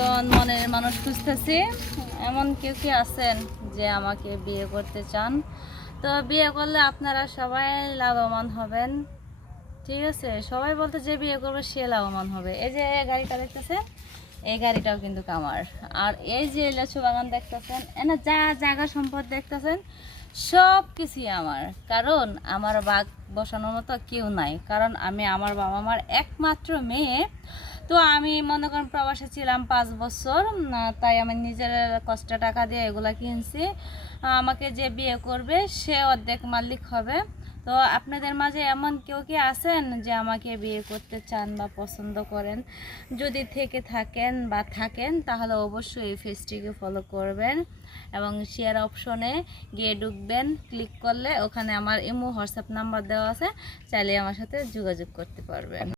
একজন মনের মানুষ খুঁজতেছি। এমন কেউ কি আছেন যে আমাকে বিয়ে করতে চান? তো বিয়ে করলে আপনারা সবাই লাভবান হবেন। ঠিক আছে, সবাই বলতে যে বিয়ে করবে সে লাভবান হবে। এই যে গাড়িটা দেখতেছেন, এই গাড়িটাও কিন্তু আমার। আর এই যে লেচু বাগান দেখতেছেন, এনে যা জায়গা সম্পদ দেখতেছেন সব কিছুই আমার। কারণ আমার বাঘ বসানোর মতো কেউ নাই, কারণ আমি আমার বাবা মার একমাত্র মেয়ে। তো আমি মনে করেন প্রবাসে ছিলাম 5 বছর, তাই আমি নিজের কষ্ট টাকা দিয়ে এগুলা কিনছি। আমাকে যে বিয়ে করবে সে অর্ধেক মালিক হবে। তো আপনাদের মাঝে এমন কেউ কি আছেন যে আমাকে বিয়ে করতে চান বা পছন্দ করেন? যদি থেকে থাকেন বা থাকেন তাহলে অবশ্যই এই পেজটিকে ফলো করবেন এবং শেয়ার অপশনে গিয়ে ঢুকবেন। ক্লিক করলে ওখানে আমার ইমো হোয়াটসঅ্যাপ নাম্বার দেওয়া আছে, চাইলে আমার সাথে যোগাযোগ করতে পারবেন।